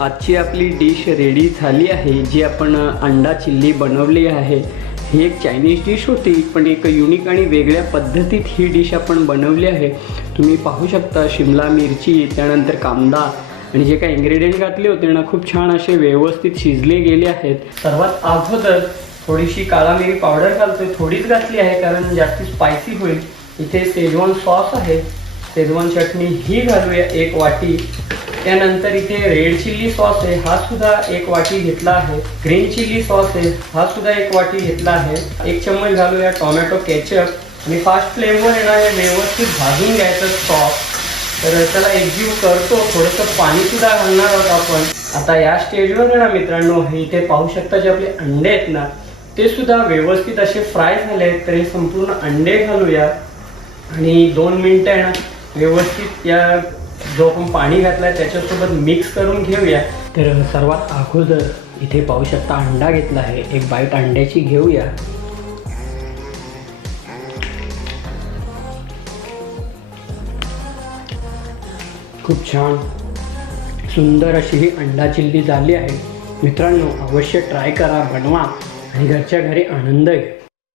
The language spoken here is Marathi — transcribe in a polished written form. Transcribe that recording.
आजची आपली डिश रेडी झाली आहे, जी आपण अंडा चिल्ली बनवली आहे। ही एक चायनीज डिश होती, पण एक युनिक आणि वेगळ्या पद्धतीत ही डिश आपण बनवली आहे। तुम्ही पाहू शकता शिमला मिरची, त्यानंतर कांदा आणि जे काही इन्ग्रेडियंट घातले होते ना, खूप छान असे व्यवस्थित शिजले गेले आहेत। सर्वात अगोदर थोडीशी काळा मिरी पावडर घालतोय, थोडीच घातली आहे कारण जास्त स्पायसी होईल। इथे शेजवान सॉस आहे, शेजवान चटणी ही घालूया 1 वाटी। त्यानंतर इथे रेड चिल्ली सॉस आहे, हा सुद्धा 1 वाटी घेतला आहे। ग्रीन चिल्ली सॉस आहे, हा सुद्धा 1 वाटी घेतला आहे। 1 चम्मच घालूया टोमॅटो केचप आणि फास्ट फ्लेमवर येणार हे व्यवस्थित भाजून घ्यायचं सॉस। तर त्याला एकजीव करतो, थोडंसं पाणी सुद्धा घालणार आहोत आपण। आता या स्टेजवर ना मित्रांनो, इथे पाहू शकता जे आपले अंडे आहेत ना, ते सुद्धा व्यवस्थित असे फ्राय झाले आहेत। तर हे संपूर्ण अंडे घालूया आणि 2 मिनिटं आहे ना व्यवस्थित या जो आपण पाणी घातलाय त्याच्यासोबत मिक्स करून घेऊया। तर सर्वात अगोदर इथे पाहू शकता अंडा घेतला आहे, 1 बाईट अंड्याची घेऊया। खूप छान सुंदर अशी ही अंडा चिल्ली झाली आहे। मित्रांनो, अवश्य ट्राय करा, बनवा आणि घरच्या घरी आनंद आहे।